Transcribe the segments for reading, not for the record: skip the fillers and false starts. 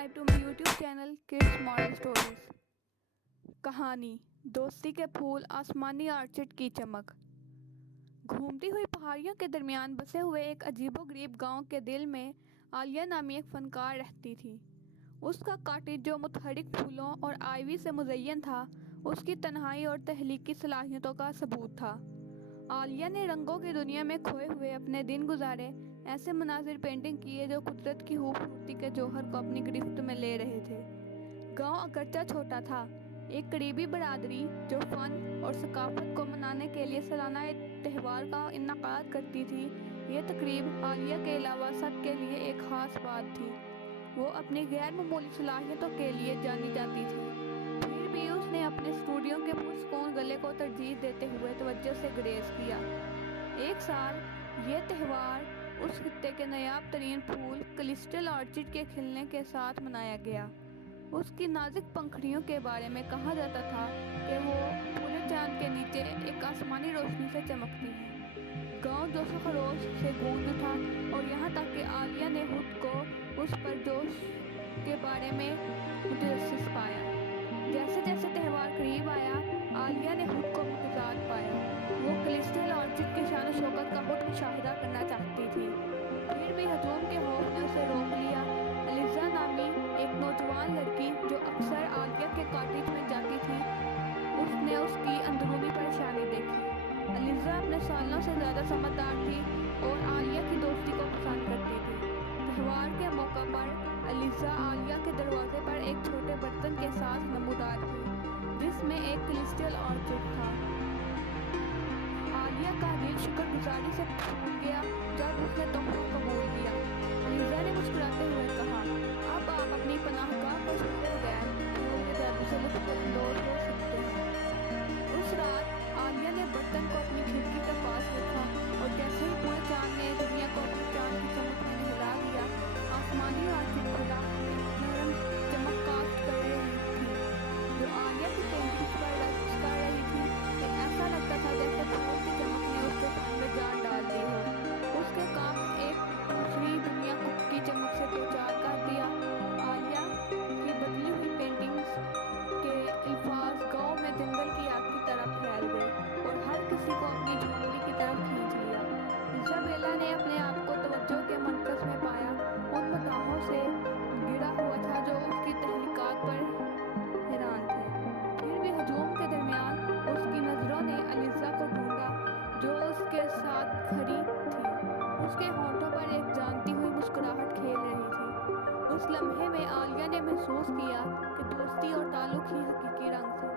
subscribe to my YouTube channel Kids Model Stories। कहानी दोस्ती के फूल, आसमानी ऑर्चिड की चमक। घूमती हुई पहाड़ियों के दरमियान बसे हुए एक अजीबोगरीब गांव के दिल में आलिया नामी एक फनकार रहती थी। उसका कॉटेज जो मुतहरिक फूलों और आइवी से मुज़य्यन था, उसकी तन्हाई और तहलीकी सलाहियतों का सबूत था। आलिया ने रंगों की दुनिया में खोए हुए अपने दिन गुजारे, ऐसे मनाजिर पेंटिंग किए जो कुदरत की खूबसूरती के जौहर को अपनी गिरफ्त में ले रहे थे। गांव अगरचा छोटा था, एक करीबी बरादरी जो फ़न और सकाफत को मनाने के लिए सालाना एक त्यौहार का इन्नाकाद करती थी। ये तकरीब आलिया के अलावा सब के लिए एक ख़ास बात थी। वो अपनी गैर मामूली सलाहियतों के लिए जानी जाती थी, फिर भी उसने अपने स्टूडियो के पुरसकून गले को तरजीह देते हुए तवज्जो से गुरेज किया। एक साल ये त्यौहार उस खित्ते के नायाब तरीन फूल क्लिस्टल ऑर्चिड के खिलने के साथ मनाया गया। उसकी नाजुक पंखुड़ियों के बारे में कहा जाता था कि वो पूरे चांद के नीचे एक आसमानी रोशनी से चमकती है। गांव जोश व खरोश से गूंज उठा और यहाँ तक कि आलिया ने खुद को उस पर जोश के बारे में मुतजस्सिस पाया। जैसे जैसे त्यौहार करीब आया, आलिया ने खुद को मुतजाद पाया। वो क्लिस्टल ऑर्चिड की शान शौकत का खुद मुशाहिदा करना चाहती थी, फिर भी हजूम के खौफ ने उसे रोक लिया। अलीज़ा नामी एक नौजवान लड़की जो अक्सर आलिया के कॉटेज में जाती थी, उसने उसकी अंदरूनी परेशानी देखी। अलीज़ा अपने सालों से ज़्यादा समझदार थी और आलिया की दोस्ती को पसंद करती थी। त्यौहार के मौका पर अलीज़ा आलिया के दरवाजे पर एक छोटे बर्तन के साथ नमूदार हुई, जिसमें एक क्लिस्टल ऑर्चिड था। आलिया का दिल शुक्रगुजारी से फूल गया जब उसने तोहफा कबूल किया। अलीज़ा ने मुस्कुराते हुए कहा, अब आप अपनी पनाहगाह को छोड़े बगैर फूल के जादू से लुत्फ़अंदोज़ हो सकते हैं। उस रात आलिया ने बर्तन को अपनी खिड़की के पास रखा और जैसे ही पूरे चांद ने दुनिया को अपनी चांद की चमक में हिला दिया, आसमानी ऑर्चिड खुला एक नरम चमक कास्ट कर रही थी जो आलिया की पेंटिंग्स पर रक्स कर रही थी। ऐसा लगता था जैसे फूल की चमक ने उसके खून में जान डाल दी हो। उसके काम एक दूसरी दुनिया की चमक से दो चार कर दिया। आलिया की बदली हुई पेंटिंग्स के अल्फाज गांव में जंगल की आग की तरह फैल गए और हर किसी को अपनी झोंपड़ी की तरफ खींच लिया। इज़ाबेला ने अपने आप को तवज्जो के मरकज़ में पाया, उन मदाहों से घिरा हुआ था जो उसकी तहलीकात पर हैरान थे। फिर भी हजूम के दरमियान उसकी नज़रों ने अलीज़ा को ढूंढा जो उसके साथ खड़ी थी। उसके होंठों पर एक जानती हुई मुस्कुराहट खेल रही थी। उस लम्हे में आलिया ने महसूस किया कि दोस्ती और ताल्लुक़ ही हकीकी रंग थे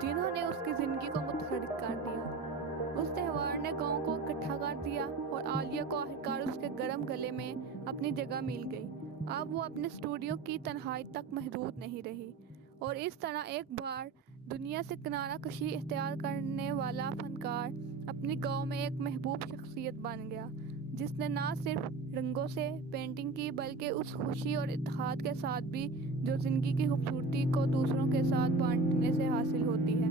जिन्होंने उसकी ज़िंदगी को मुतहर्रिक कर दिया। उस त्यौहार ने गांव को इकट्ठा कर दिया और आलिया को आखिरकार उसके गर्म गले में अपनी जगह मिल गई। अब वो अपने स्टूडियो की तन्हाई तक महदूद नहीं रही और इस तरह एक बार दुनिया से किनारा कशी इख्तियार करने वाला फनकार अपनी गांव में एक महबूब शख्सियत बन गया, जिसने ना सिर्फ रंगों से पेंटिंग की बल्कि उस खुशी और इत्तेहाद के साथ भी जो ज़िंदगी की खूबसूरती को दूसरों के साथ बांटने से हासिल होती है।